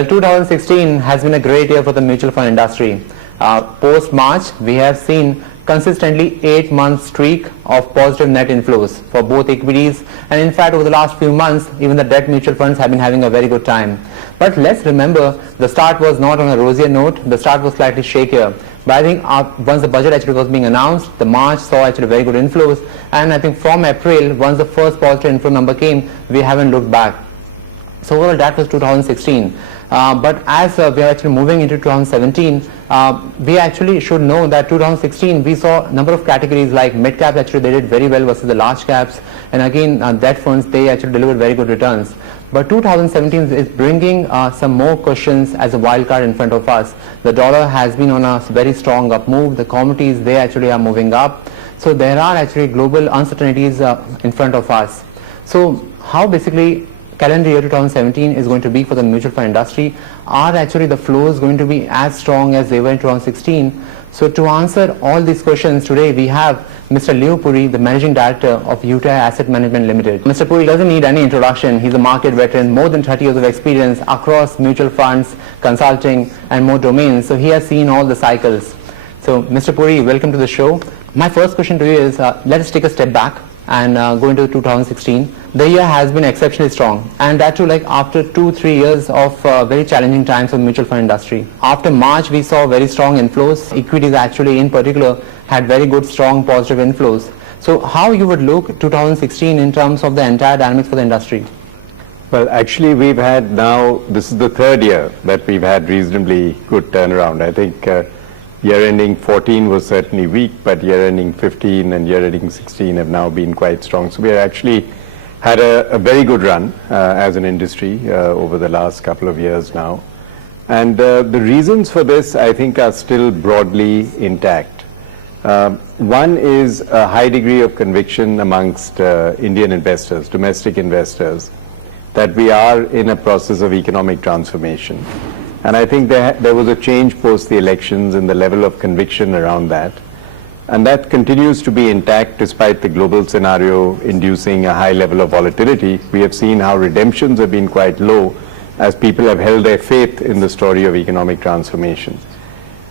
Well, 2016 has been a great year for the mutual fund industry. Post-March, we have seen consistently 8-month streak of positive net inflows for both equities, and in fact over the last few months even the debt mutual funds have been having a very good time. But let's remember, the start was not on a rosier note, the start was slightly shakier. But I think once the budget actually was being announced, the March saw actually very good inflows, and I think from April, once the first positive inflow number came, we haven't looked back. So overall that was 2016. But as we are actually moving into 2017, we actually should know that 2016 we saw a number of categories like mid cap actually they did very well versus the large caps, and again debt funds they actually delivered very good returns. But 2017 is bringing some more questions as a wild card in front of us. The dollar has been on a very strong up move, the commodities they actually are moving up, so there are actually global uncertainties in front of us. So how basically calendar year 2017 is going to be for the mutual fund industry? Are actually the flows going to be as strong as they were in 2016? So to answer all these questions today, we have Mr. Puri, the Managing Director of UTI Asset Management Limited. Mr. Puri doesn't need any introduction. He's a market veteran, more than 30 years of experience across mutual funds, consulting and more domains. So he has seen all the cycles. So Mr. Puri, welcome to the show. My first question to you is, let us take a step back and go into 2016. The year has been exceptionally strong, and that too like after 2-3 years of very challenging times for the mutual fund industry. After March we saw very strong inflows. Equities actually in particular had very good strong positive inflows. So how you would look 2016 in terms of the entire dynamics for the industry? Well, actually we've had now, this is the third year that we've had reasonably good turnaround. I think year-ending 14 was certainly weak, but year-ending 15 and year-ending 16 have now been quite strong. So we have actually had a very good run as an industry over the last couple of years now. And the reasons for this, I think, are still broadly intact. One is a high degree of conviction amongst Indian investors, domestic investors, that we are in a process of economic transformation. And I think there was a change post the elections in the level of conviction around that. And that continues to be intact despite the global scenario inducing a high level of volatility. We have seen how redemptions have been quite low as people have held their faith in the story of economic transformation.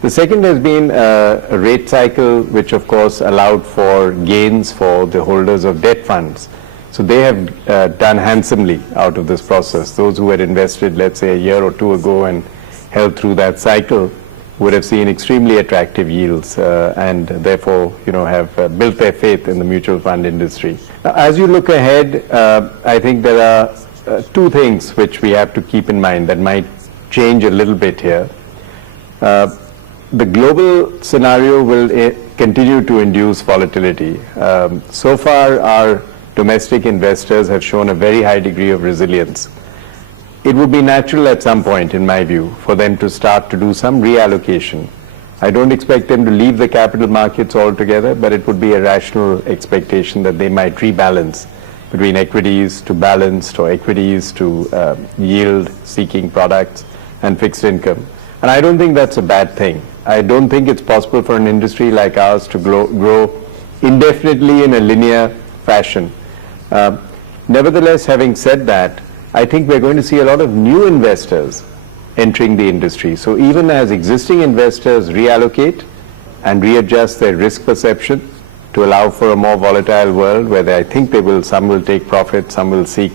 The second has been a rate cycle which of course allowed for gains for the holders of debt funds. So they have done handsomely out of this process. Those who had invested, let's say, a year or two ago and held through that cycle would have seen extremely attractive yields and therefore have built their faith in the mutual fund industry. Now, as you look ahead, I think there are two things which we have to keep in mind that might change a little bit here. The global scenario will continue to induce volatility. So far our domestic investors have shown a very high degree of resilience. It would be natural at some point, in my view, for them to start to do some reallocation. I don't expect them to leave the capital markets altogether, but it would be a rational expectation that they might rebalance between equities to balanced or equities to yield-seeking products and fixed income. And I don't think that's a bad thing. I don't think it's possible for an industry like ours to grow indefinitely in a linear fashion. Nevertheless, having said that, I think we're going to see a lot of new investors entering the industry. So even as existing investors reallocate and readjust their risk perception to allow for a more volatile world where I think some will take profit, some will seek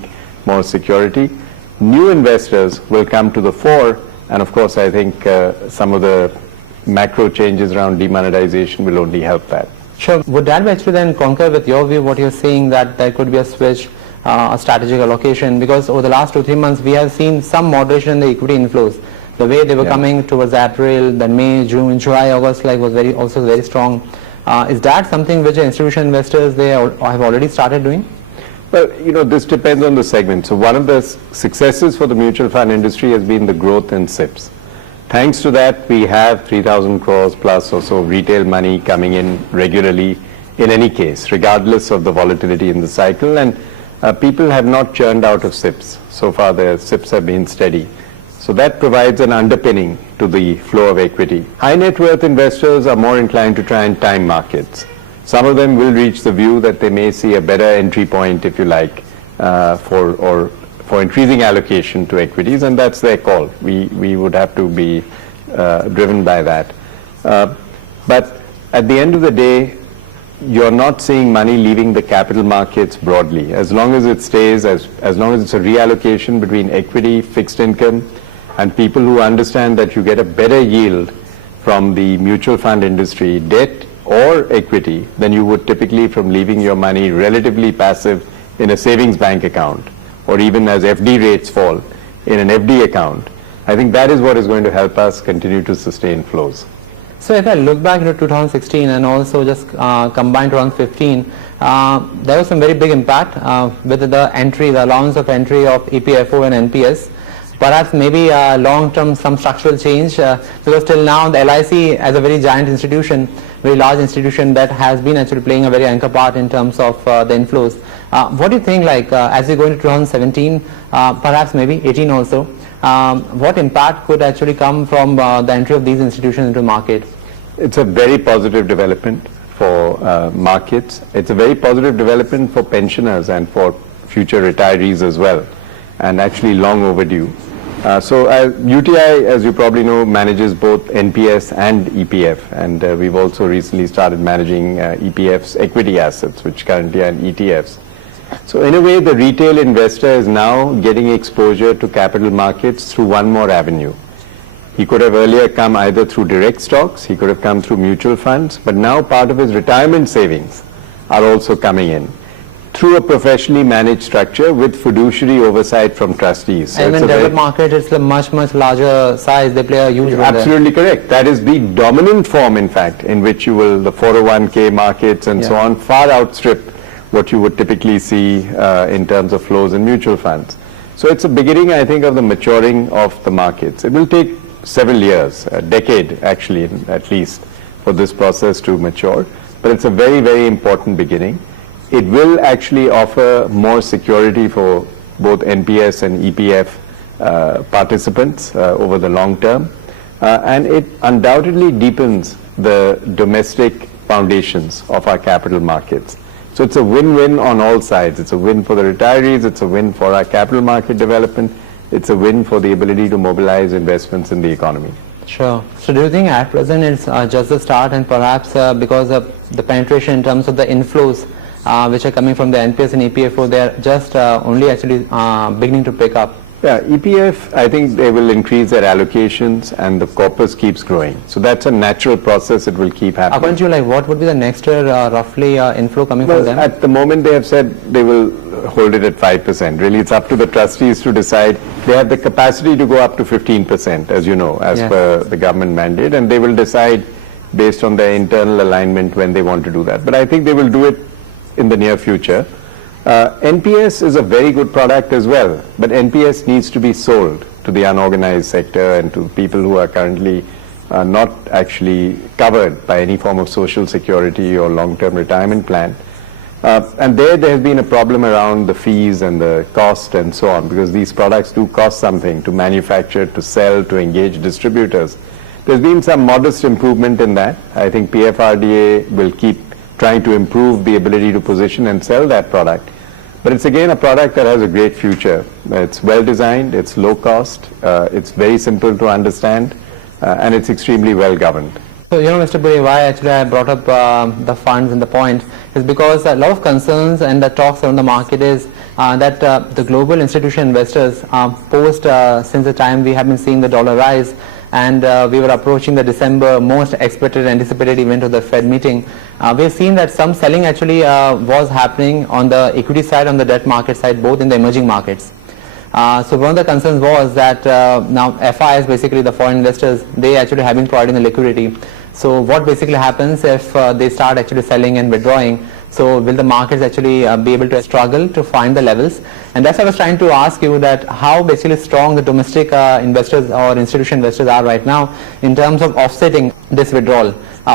more security, new investors will come to the fore. And of course, I think some of the macro changes around demonetization will only help that. Sure. Would that actually then concur with your view, what you're saying, that there could be a switch, a strategic allocation? Because over the last 2-3 months, we have seen some moderation in the equity inflows. The way they were coming towards April, then May, June, July, August, was also very strong. Is that something which institutional investors have already started doing? Well, this depends on the segment. So one of the successes for the mutual fund industry has been the growth in SIPs. Thanks to that, we have 3,000 crores plus or so retail money coming in regularly in any case, regardless of the volatility in the cycle. And people have not churned out of SIPs. So far, the SIPs have been steady. So that provides an underpinning to the flow of equity. High net worth investors are more inclined to try and time markets. Some of them will reach the view that they may see a better entry point, if you like, for increasing allocation to equities, and that's their call. We would have to be driven by that. But at the end of the day, you're not seeing money leaving the capital markets broadly. As long as it stays, as long as it's a reallocation between equity, fixed income, and people who understand that you get a better yield from the mutual fund industry, debt or equity, than you would typically from leaving your money relatively passive in a savings bank account, or even as FD rates fall in an FD account. I think that is what is going to help us continue to sustain flows. So if I look back into 2016 and also just combine 2015, there was some very big impact with the entry, the allowance of entry of EPFO and NPS. Perhaps maybe long-term some structural change, because till now the LIC as a very giant institution, very large institution that has been actually playing a very anchor part in terms of the inflows. What do you think, like as we go into 2017, perhaps maybe 18 also, what impact could actually come from the entry of these institutions into market? It's a very positive development for markets. It's a very positive development for pensioners and for future retirees as well, and actually long overdue. So UTI, as you probably know, manages both NPS and EPF, and we've also recently started managing EPF's equity assets, which currently are in ETFs. So in a way, the retail investor is now getting exposure to capital markets through one more avenue. He could have earlier come either through direct stocks, he could have come through mutual funds, but now part of his retirement savings are also coming in through a professionally managed structure with fiduciary oversight from trustees. So and in developed market, it's a much larger size. They play a huge role. Absolutely correct. That is the dominant form, in fact, in which you will, the 401k markets and so on, far outstrip what you would typically see in terms of flows in mutual funds. So it's a beginning, I think, of the maturing of the markets. It will take several years, a decade actually, at least, for this process to mature. But it's a very important beginning. It will actually offer more security for both NPS and EPF participants over the long term. And it undoubtedly deepens the domestic foundations of our capital markets. So it's a win-win on all sides. It's a win for the retirees, it's a win for our capital market development, it's a win for the ability to mobilize investments in the economy. Sure. So do you think at present it's just the start, and perhaps because of the penetration in terms of the inflows which are coming from the NPS and EPFO, they're just only actually beginning to pick up? Yeah, EPF, I think they will increase their allocations and the corpus keeps growing. So that's a natural process, it will keep happening. According to you, like, what would be the next year roughly inflow coming from them? At the moment they have said they will hold it at 5%. Really, it's up to the trustees to decide. They have the capacity to go up to 15%, as you know, as per the government mandate, and they will decide based on their internal alignment when they want to do that. But I think they will do it in the near future. NPS is a very good product as well, but NPS needs to be sold to the unorganized sector and to people who are currently not actually covered by any form of social security or long-term retirement plan. And there has been a problem around the fees and the cost and so on, because these products do cost something to manufacture, to sell, to engage distributors. There's been some modest improvement in that. I think PFRDA will keep trying to improve the ability to position and sell that product. But it's again a product that has a great future. It's well designed, it's low cost, it's very simple to understand, and it's extremely well governed. So, you know, Mr. Puri, why actually I brought up the funds and the point is because a lot of concerns and the talks around the market is that the global institutional investors since the time we have been seeing the dollar rise, and we were approaching the December most expected, anticipated event of the Fed meeting. We have seen that some selling actually was happening on the equity side, on the debt market side, both in the emerging markets. So one of the concerns was that now FIs, basically the foreign investors, they actually have been providing the liquidity. So what basically happens if they start actually selling and withdrawing? So will the markets actually be able to struggle to find the levels? And that's why I was trying to ask you that how basically strong the domestic investors or institutional investors are right now in terms of offsetting this withdrawal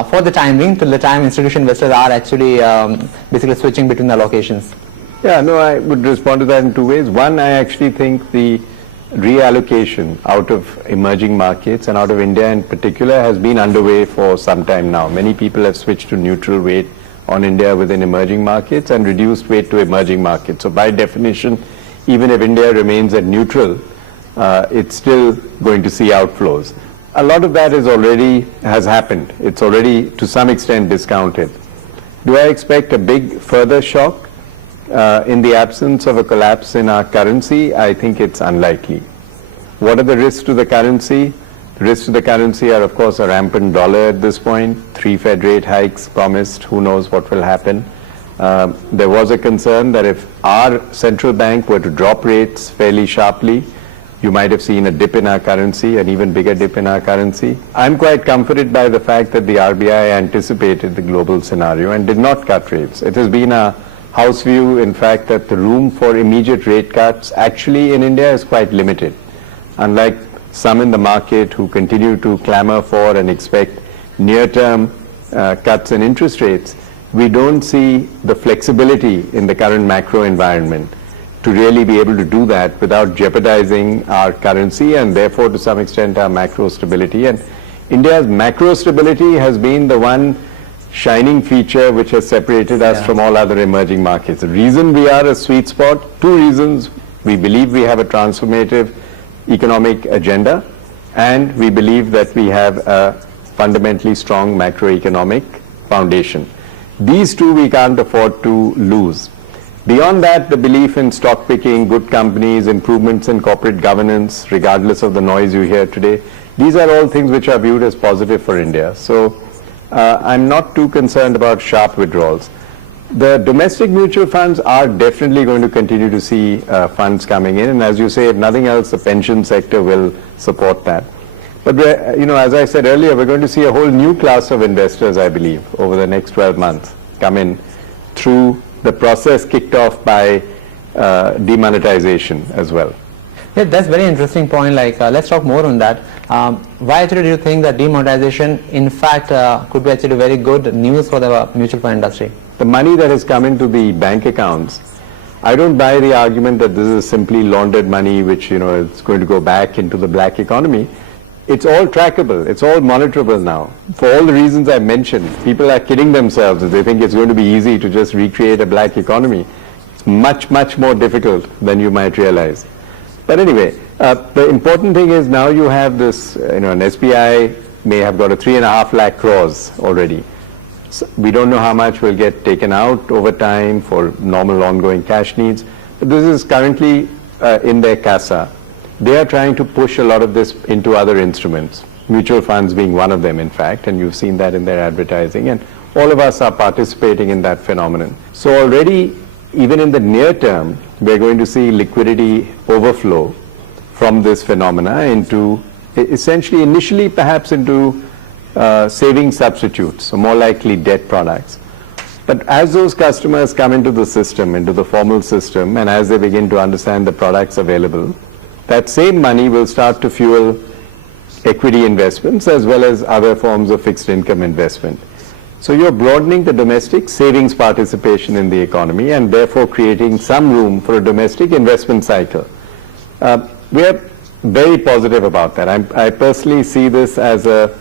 for the time being, till the time institutional investors are actually basically switching between the allocations. Yeah, no, I would respond to that in two ways. One, I actually think the reallocation out of emerging markets and out of India in particular has been underway for some time now. Many people have switched to neutral weight on India within emerging markets and reduced weight to emerging markets. So by definition, even if India remains at neutral, it's still going to see outflows. A lot of that has happened. It's already to some extent discounted. Do I expect a big further shock in the absence of a collapse in our currency? I think it's unlikely. What are the risks to the currency? The risks to the currency are, of course, a rampant dollar at this point. 3 Fed rate hikes promised. Who knows what will happen? There was a concern that if our central bank were to drop rates fairly sharply, you might have seen a dip in our currency, an even bigger dip in our currency. I'm quite comforted by the fact that the RBI anticipated the global scenario and did not cut rates. It has been a house view, in fact, that the room for immediate rate cuts actually in India is quite limited. Unlike some in the market who continue to clamor for and expect near-term cuts in interest rates, we don't see the flexibility in the current macro environment to really be able to do that without jeopardizing our currency and therefore to some extent our macro stability. And India's macro stability has been the one shining feature which has separated us from all other emerging markets. The reason we are a sweet spot, 2 reasons: we believe we have a transformative economic agenda, and we believe that we have a fundamentally strong macroeconomic foundation. These 2 we can't afford to lose. Beyond that, the belief in stock picking, good companies, improvements in corporate governance, regardless of the noise you hear today, these are all things which are viewed as positive for India. So I'm not too concerned about sharp withdrawals. The domestic mutual funds are definitely going to continue to see funds coming in, and as you say, if nothing else, the pension sector will support that. But as I said earlier, we're going to see a whole new class of investors, I believe, over the next 12 months come in through the process kicked off by demonetization as well. Yeah, that's very interesting point. Let's talk more on that. Why actually do you think that demonetization, in fact, could be actually very good news for the mutual fund industry? The money that has come into the bank accounts, I don't buy the argument that this is simply laundered money which is going to go back into the black economy. It's all trackable, it's all monitorable now. For all the reasons I mentioned, people are kidding themselves if they think it's going to be easy to just recreate a black economy. It's much, much more difficult than you might realize. But anyway, the important thing is now you have this, an SBI may have got a 3.5 lakh crores already. So we don't know how much will get taken out over time for normal ongoing cash needs. But this is currently in their CASA. They are trying to push a lot of this into other instruments, mutual funds being one of them, in fact, and you've seen that in their advertising, and all of us are participating in that phenomenon. So already, even in the near term, we're going to see liquidity overflow from this phenomena into, essentially, initially perhaps into saving substitutes, so more likely debt products. But as those customers come into the system, into the formal system, and as they begin to understand the products available, that same money will start to fuel equity investments as well as other forms of fixed income investment. So you're broadening the domestic savings participation in the economy and therefore creating some room for a domestic investment cycle. We are very positive about that. I personally see this as a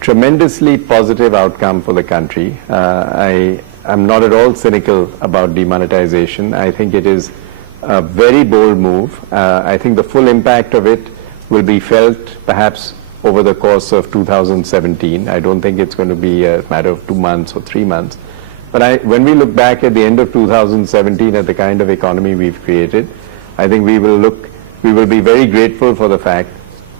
tremendously positive outcome for the country. I'm not at all cynical about demonetization. I think it is a very bold move. I think the full impact of it will be felt perhaps over the course of 2017. I don't think it's going to be a matter of 2 months or 3 months. But when we look back at the end of 2017 at the kind of economy we've created, I think we will be very grateful for the fact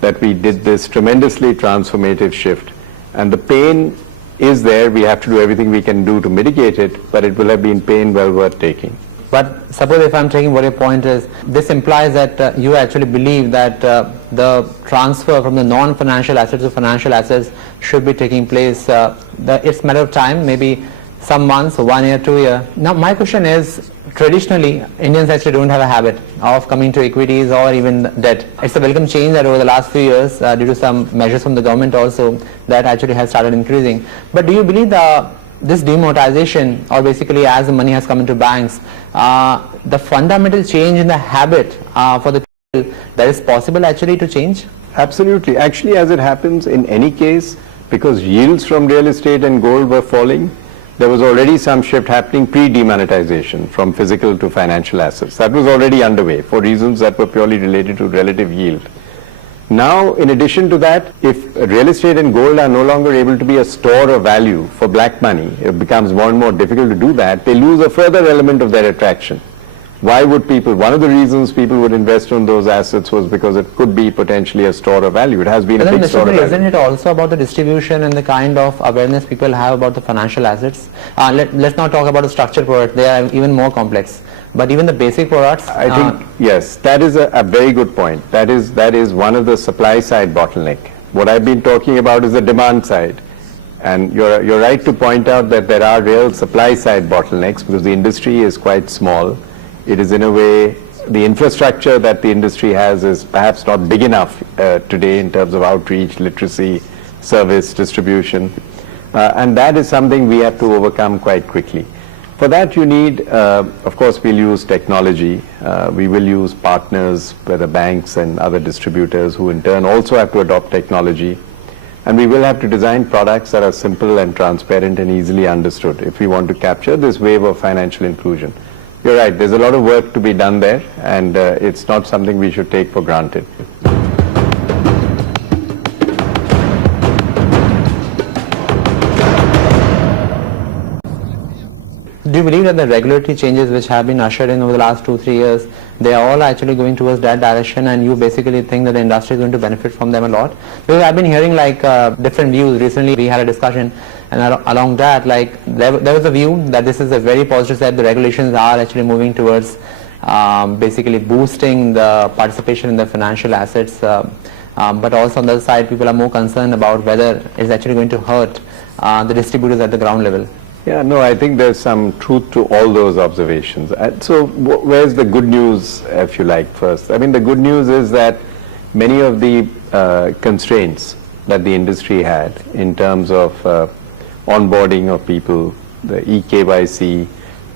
that we did this tremendously transformative shift. And the pain is there. We have to do everything we can do to mitigate it, but it will have been pain well worth taking. But suppose if I'm taking what your point is, this implies that you actually believe that the transfer from the non-financial assets to financial assets should be taking place. It's a matter of time, maybe some months, 1 year, 2 years. Now my question is, traditionally Indians actually don't have a habit of coming to equities or even debt. It's a welcome change that over the last few years due to some measures from the government also that actually has started increasing. But do you believe this demonetization, or basically as the money has come into banks, the fundamental change in the habit for the people, that is possible actually to change? Absolutely. Actually, as it happens in any case, because yields from real estate and gold were falling, there was already some shift happening pre-demonetization from physical to financial assets. That was already underway for reasons that were purely related to relative yield. Now, in addition to that, if real estate and gold are no longer able to be a store of value for black money, it becomes more and more difficult to do that, they lose a further element of their attraction. Why would people, one of the reasons people would invest in those assets was because it could be potentially a store of value. It has been a big store of value. Isn't it also about the distribution and the kind of awareness people have about the financial assets? Let's not talk about the structured products, they are even more complex. But even the basic products... I think, yes, that is a very good point. That is one of the supply side bottleneck. What I've been talking about is the demand side. And you're right to point out that there are real supply side bottlenecks because the industry is quite small. It is in a way, the infrastructure that the industry has is perhaps not big enough today in terms of outreach, literacy, service, distribution. And that is something we have to overcome quite quickly. For that you need, of course, we'll use technology. We will use partners, whether banks and other distributors who in turn also have to adopt technology. And we will have to design products that are simple and transparent and easily understood if we want to capture this wave of financial inclusion. You're right, there's a lot of work to be done there, and it's not something we should take for granted. Do you believe that the regulatory changes which have been ushered in over the last 2-3 years, they are all actually going towards that direction, and you basically think that the industry is going to benefit from them a lot? Because I've been hearing like different views. Recently we had a discussion, and along that, like there was a view that this is a very positive step. The regulations are actually moving towards basically boosting the participation in the financial assets, but also on the other side people are more concerned about whether it's actually going to hurt the distributors at the ground level. Yeah, no, I think there's some truth to all those observations. So where's the good news, if you like, first? I mean, the good news is that many of the constraints that the industry had in terms of onboarding of people, the eKYC,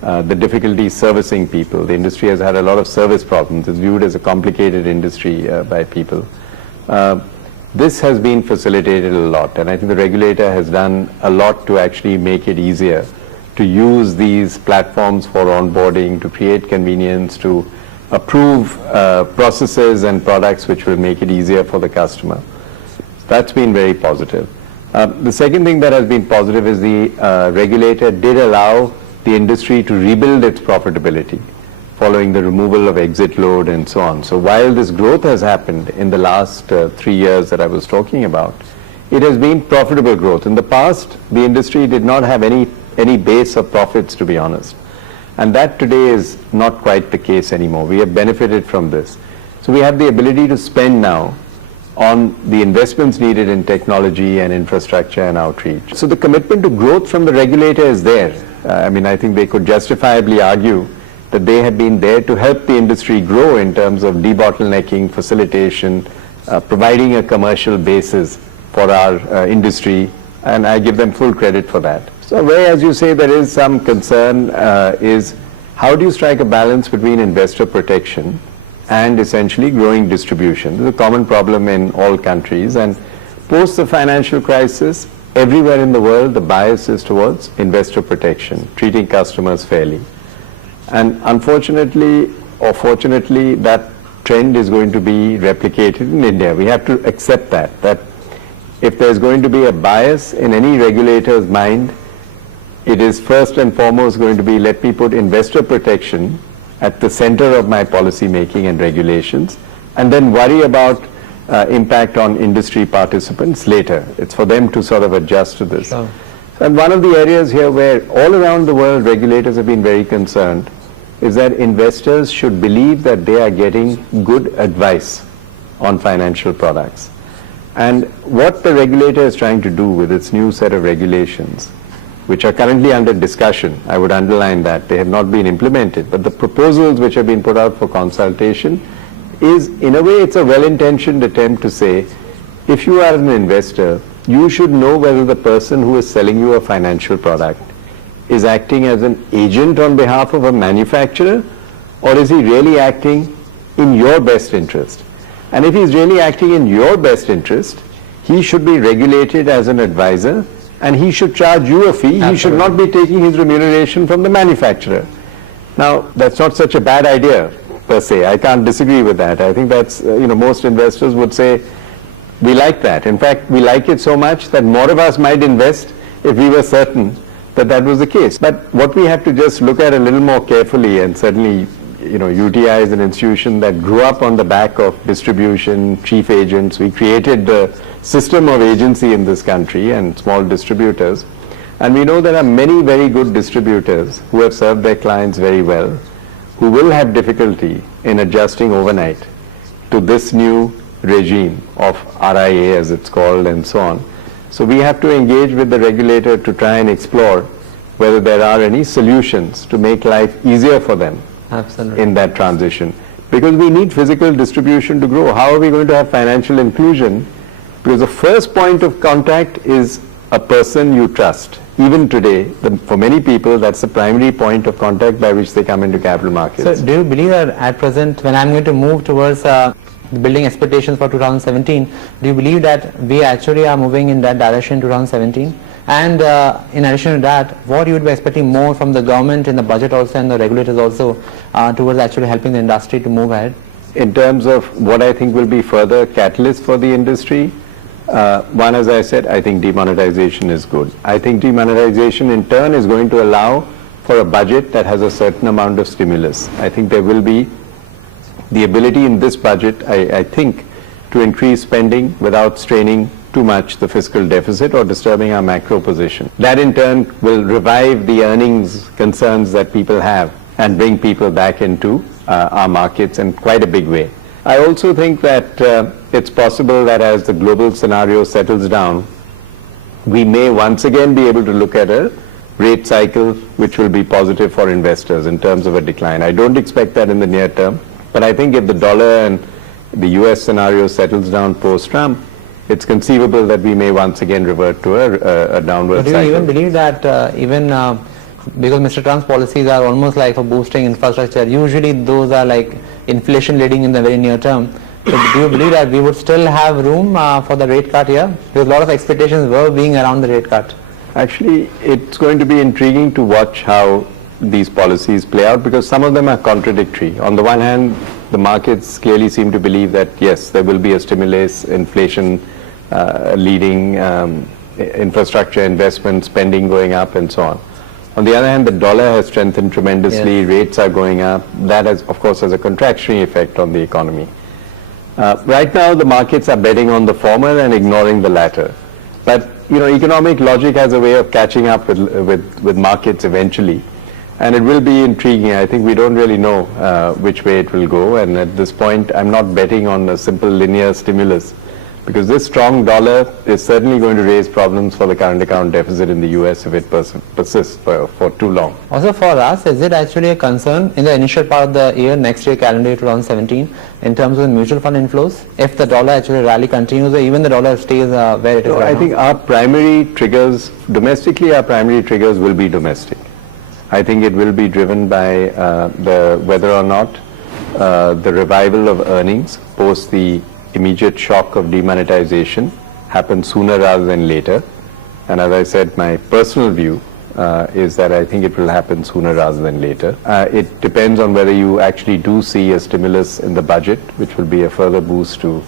the difficulty servicing people. The industry has had a lot of service problems. It's viewed as a complicated industry by people. This has been facilitated a lot, and I think the regulator has done a lot to actually make it easier to use these platforms for onboarding, to create convenience, to approve processes and products which will make it easier for the customer. That's been very positive. The second thing that has been positive is the regulator did allow the industry to rebuild its profitability following the removal of exit load and so on. So while this growth has happened in the last 3 years that I was talking about, it has been profitable growth. In the past, the industry did not have any base of profits, to be honest. And that today is not quite the case anymore. We have benefited from this. So we have the ability to spend now on the investments needed in technology and infrastructure and outreach. So the commitment to growth from the regulator is there. I mean, I think they could justifiably argue that they have been there to help the industry grow in terms of debottlenecking, facilitation, providing a commercial basis for our industry, and I give them full credit for that. So where, as you say, there is some concern is how do you strike a balance between investor protection and essentially growing distribution? This is a common problem in all countries, and post the financial crisis, everywhere in the world the bias is towards investor protection, treating customers fairly. And unfortunately or fortunately, that trend is going to be replicated in India. We have to accept that if there's going to be a bias in any regulator's mind, it is first and foremost going to be, let me put investor protection at the center of my policy making and regulations, and then worry about impact on industry participants later. It's for them to sort of adjust to this. Sure. And one of the areas here where all around the world regulators have been very concerned is that investors should believe that they are getting good advice on financial products. And what the regulator is trying to do with its new set of regulations, which are currently under discussion, I would underline that, they have not been implemented, but the proposals which have been put out for consultation is, in a way, it's a well-intentioned attempt to say, if you are an investor, you should know whether the person who is selling you a financial product is acting as an agent on behalf of a manufacturer, or is he really acting in your best interest? And if he's really acting in your best interest, he should be regulated as an advisor and he should charge you a fee. He should not be taking his remuneration from the manufacturer. Now, that's not such a bad idea per se. I can't disagree with that. I think that's, most investors would say, we like that. In fact, we like it so much that more of us might invest if we were certain that that was the case. But what we have to just look at a little more carefully, and certainly, UTI is an institution that grew up on the back of distribution, chief agents. We created the system of agency in this country and small distributors. And we know there are many very good distributors who have served their clients very well, who will have difficulty in adjusting overnight to this new regime of RIA, as it's called, and so on. So we have to engage with the regulator to try and explore whether there are any solutions to make life easier for them. Absolutely. In that transition. Because we need physical distribution to grow. How are we going to have financial inclusion? Because the first point of contact is a person you trust. Even today, for many people, that's the primary point of contact by which they come into capital markets. So do you believe that at present, when I'm going to move towards building expectations for 2017, do you believe that we actually are moving in that direction in 2017? And in addition to that, what you would be expecting more from the government in the budget also and the regulators also towards actually helping the industry to move ahead? In terms of what I think will be further catalyst for the industry, one, as I said, I think demonetization is good. I think demonetization in turn is going to allow for a budget that has a certain amount of stimulus. I think there will be the ability in this budget, I think, to increase spending without straining too much the fiscal deficit or disturbing our macro position. That in turn will revive the earnings concerns that people have and bring people back into our markets in quite a big way. I also think that it's possible that as the global scenario settles down, we may once again be able to look at a rate cycle which will be positive for investors in terms of a decline. I don't expect that in the near term, but I think if the dollar and the US scenario settles down post-Trump, it's conceivable that we may once again revert to a downward cycle. Do you even believe that because Mr. Trump's policies are almost like for boosting infrastructure, usually those are like inflation leading in the very near term. So do you believe that we would still have room for the rate cut here? Because a lot of expectations were being around the rate cut. Actually, it's going to be intriguing to watch how these policies play out, because some of them are contradictory. On the one hand, the markets clearly seem to believe that yes, there will be a stimulus, inflation leading, infrastructure investment, spending going up, and so on. On the other hand, the dollar has strengthened tremendously, yes. Rates are going up. That has, of course, has a contractionary effect on the economy. Right now, the markets are betting on the former and ignoring the latter. But, economic logic has a way of catching up with markets eventually. And it will be intriguing. I think we don't really know which way it will go. And at this point, I'm not betting on a simple linear stimulus, because this strong dollar is certainly going to raise problems for the current account deficit in the US if it persists for too long. Also for us, is it actually a concern in the initial part of the year, next year, calendar year 2017, in terms of the mutual fund inflows, if the dollar actually rally continues or even the dollar stays where it is right now? I think our primary triggers, domestically, our primary triggers will be domestic. I think it will be driven by whether or not the revival of earnings post the immediate shock of demonetization happens sooner rather than later. And as I said, my personal view is that I think it will happen sooner rather than later. It depends on whether you actually do see a stimulus in the budget, which will be a further boost to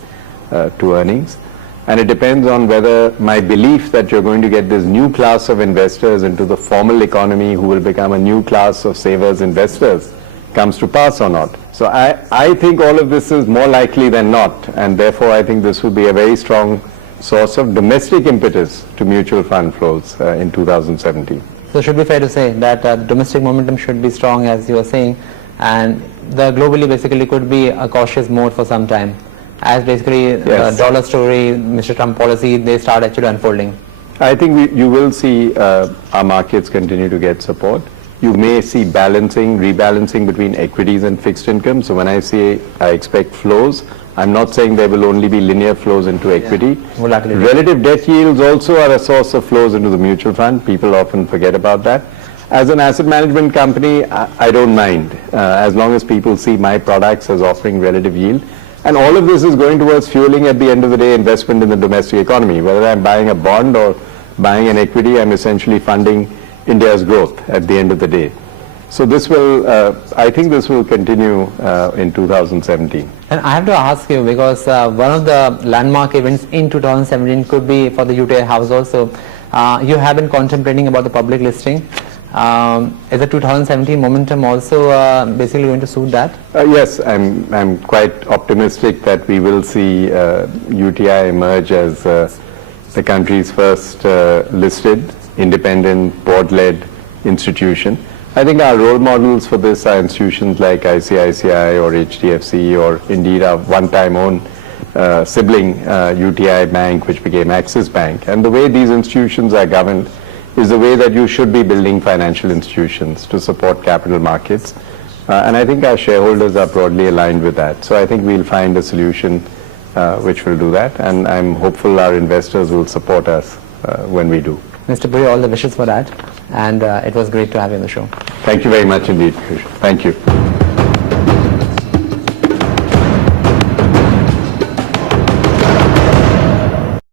earnings. And it depends on whether my belief that you're going to get this new class of investors into the formal economy who will become a new class of savers investors comes to pass or not. So I think all of this is more likely than not, and therefore I think this will be a very strong source of domestic impetus to mutual fund flows in 2017. So it should be fair to say that the domestic momentum should be strong, as you were saying, and the globally basically could be a cautious mode for some time, as basically yes. The dollar story, Mr. Trump policy, they start actually unfolding. I think you will see our markets continue to get support. You may see rebalancing between equities and fixed income. So when I say I expect flows, I'm not saying there will only be linear flows into equity. Yeah. Relative debt yields also are a source of flows into the mutual fund. People often forget about that. As an asset management company, I don't mind as long as people see my products as offering relative yield. And all of this is going towards fueling, at the end of the day, investment in the domestic economy, whether I'm buying a bond or buying an equity, I'm essentially funding India's growth at the end of the day. So this will, I think this will continue in 2017. And I have to ask you, because one of the landmark events in 2017 could be for the UTI house also. You have been contemplating about the public listing. Is the 2017 momentum also basically going to suit that? Yes, I'm quite optimistic that we will see UTI emerge as the country's first listed, independent, board-led institution. I think our role models for this are institutions like ICICI or HDFC, or indeed our one-time own sibling UTI Bank, which became Axis Bank. And the way these institutions are governed is the way that you should be building financial institutions to support capital markets. And I think our shareholders are broadly aligned with that. So I think we'll find a solution which will do that. And I'm hopeful our investors will support us when we do. Mr. Puri, all the wishes for that. And it was great to have you on the show. Thank you very much indeed, Piyush. Thank you.